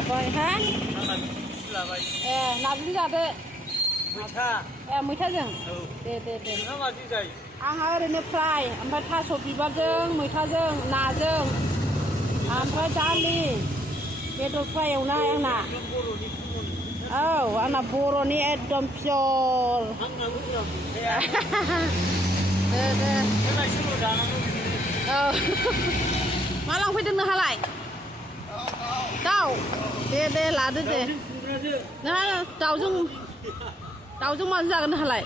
लाबाय हा नारजि जादो मैथाजों दे आंहा ओरैनो फ्राय ओमफ्राय थास' बिबारजों मैथाजों नाजों ओमफ्राय दालि बेदर फ्राय एवनाय आंना औ आंना बर'नि एकदम पियर दे औ मा लांफैदों नोंहालाय दाउ दे लादो दे नोंहा दाउजों माजों जागोन नोंहालाय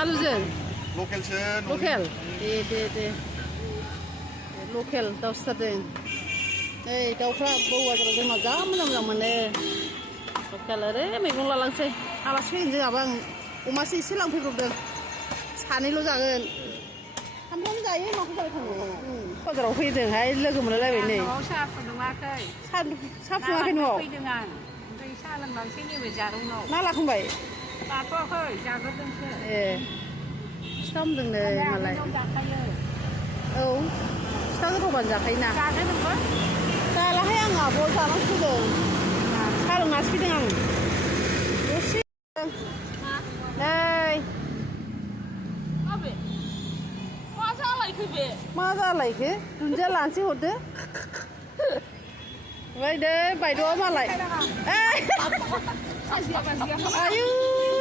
आलुजों लकेल दे लकेल दाउ सिथारदों नै दाउफ्रा बावजाराव जोंनाव जा मोजां मोनो लकेल ओरै मैगं लालांसै आलासि फैगोन जोंहाबो आं अमासो एसे लांफैब्रबदों सानैल' जागोन सामफ्रामबो जायो माखौ जाबाय थाङो बाजाराव फैदोंहाय लोगो मोनलायलायबाय नै साहा फुदुङाखै साहा फुदुङाखै न'आव फैदों आं ओमफ्राय साहा लोंलांसै नैबे जारौनाव मा लाखांबाय लाथ'वाखै जाग्रोदोंसो फिथा हमदोंनो मालाय जाखायो औ फिथा गोथावबानो जाखायोना जादो नोंबो जालाहाय आं आब' जानांसो फैदों साहा लोंनासो फैदों आं दसे नै मा जालायखो दुन्दिया लानोसै हरदो ओमफ्राय नै बायद'आ मालाय आयु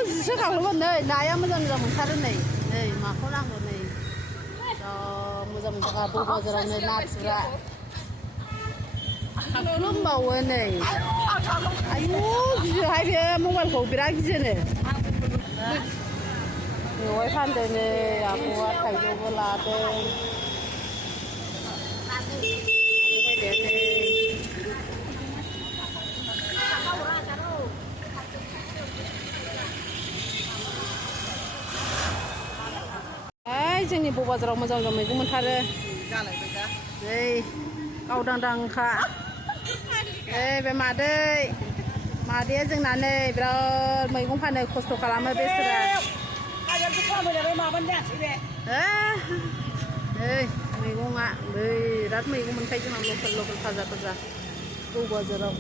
जिसो खांलोमोन नै नाया मोजां मोनथारो नै माखौ नांगौ नै मोजां बाजाराव नै नाथुरा खाख्लुमबावो नै आयु गियोहाय बे मबाइलखौ बिराद गियोनो मेवाइ फानदों नै आब'आ थाइजौबो लादों जोंनि बाजाराव मोजां मैगं मोनथारो नै गावदांदांखा बे मादैया जोंना नै बिराद मैगं फानो खस्थ' खालामो बेसोरा मैगङा बिराद मैगं मोनखायो जोंना लकेल थाजा बाजाराव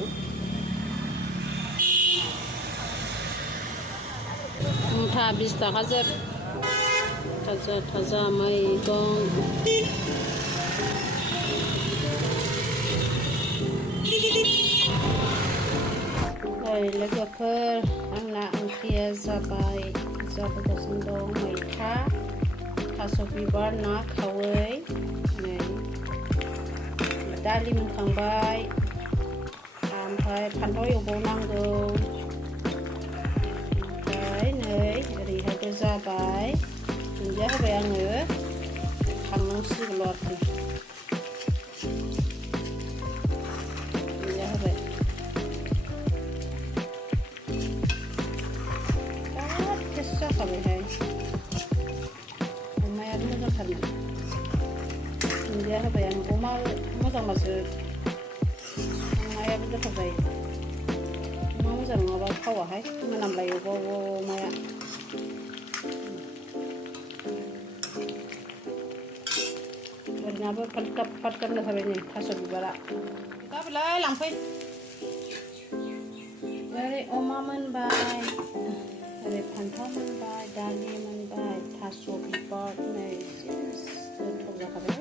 मुथा 20 थाखा जोब थाजा मैगं लोगोफोर आंना ओंख्रिया जाबोगासिनो दं मैथा थास' बिबार ना खावै नै दालि मोनखांबाय ओमफ्राय फान्थाव एवबावनांगौ ओमफ्राय नै ओरैहायबो जाबाय दुन्दिया होबाय आङो खांनांसिगौल' आरोखि दुन्दिया होबाय बिराद टेस्ट जाखाबायहाय अमायाबो मोजांथारमोन दुन्दिया होबाय आं अमा मोजांबासो अमायाबो गोथाव जायो अमा मोजां नङाबा थावाहाय मोनामलायो अमाया ओरैनाबो फाटगाब जाखाबाय नै थास' बिबारा गाबोनलाय लांफै ओरै अमा मोनबाय ओरै फान्थाव मोनबाय दालि मोनबाय थास' बिबार नै गोथाव जाखाबाय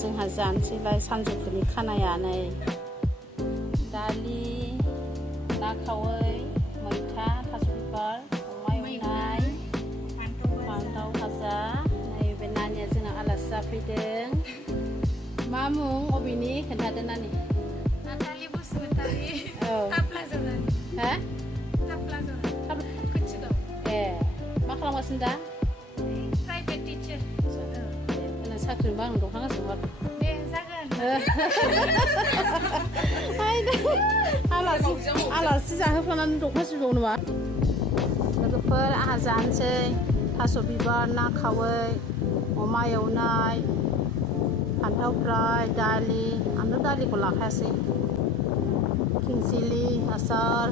जोंहा जानोसैलाय सानजौफुनि खानाया नै दालि ना खावै मैथा थास' बिबार अमा एवनाय फान्थाव भाजा नैबे नानिया जोंना आलासि जाफैदों मा मुं अबेनि खोन्थादो नानि नातालि बसुमतारी हा ए मा खालामगासिनो दा प्राइभेट टिचार साख्रि मोनबा आं दंखागासिनो हर दे जागोन आलासि जाहोफ्लानानै दंखासिबाव नामा लोगोफोर आंहा जानोसै थास' बिबार ना खावै अमा एवनाय फान्थाव फ्राय दालि आंथ' दालिखौ लाखायासै किंसिलि आसार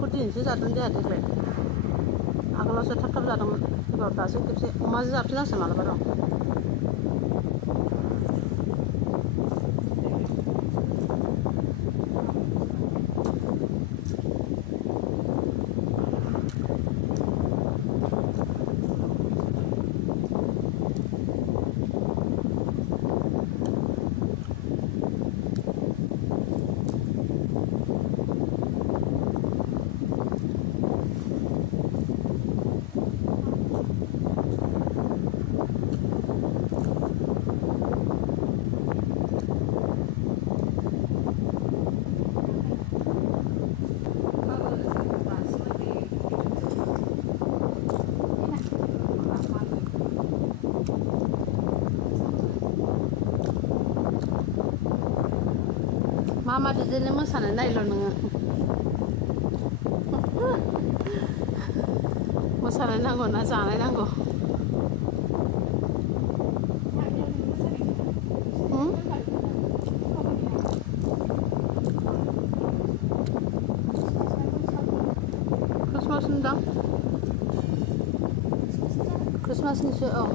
बेदरखौ दिनैसो जादों जोंहा देग्लाय आगोलावसो थाब थाब जादोंमोन एबार दासो खेबसे अमाजों जाफिनांसै मालाबा र' मा डिजाइननि मोसानाय नायल' नोङो मोसानाय नांगौ ना जानाय नांगौ 크리스마스인가? 크리스마스니सो औ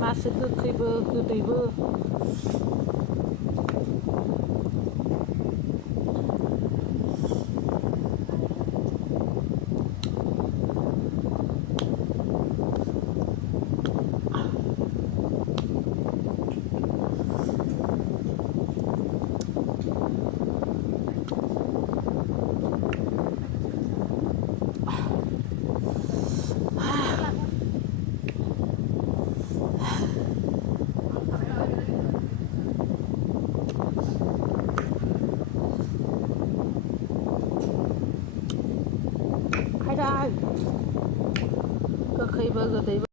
मासे गोखैबो गोदैबो गोखैबो गोदैबो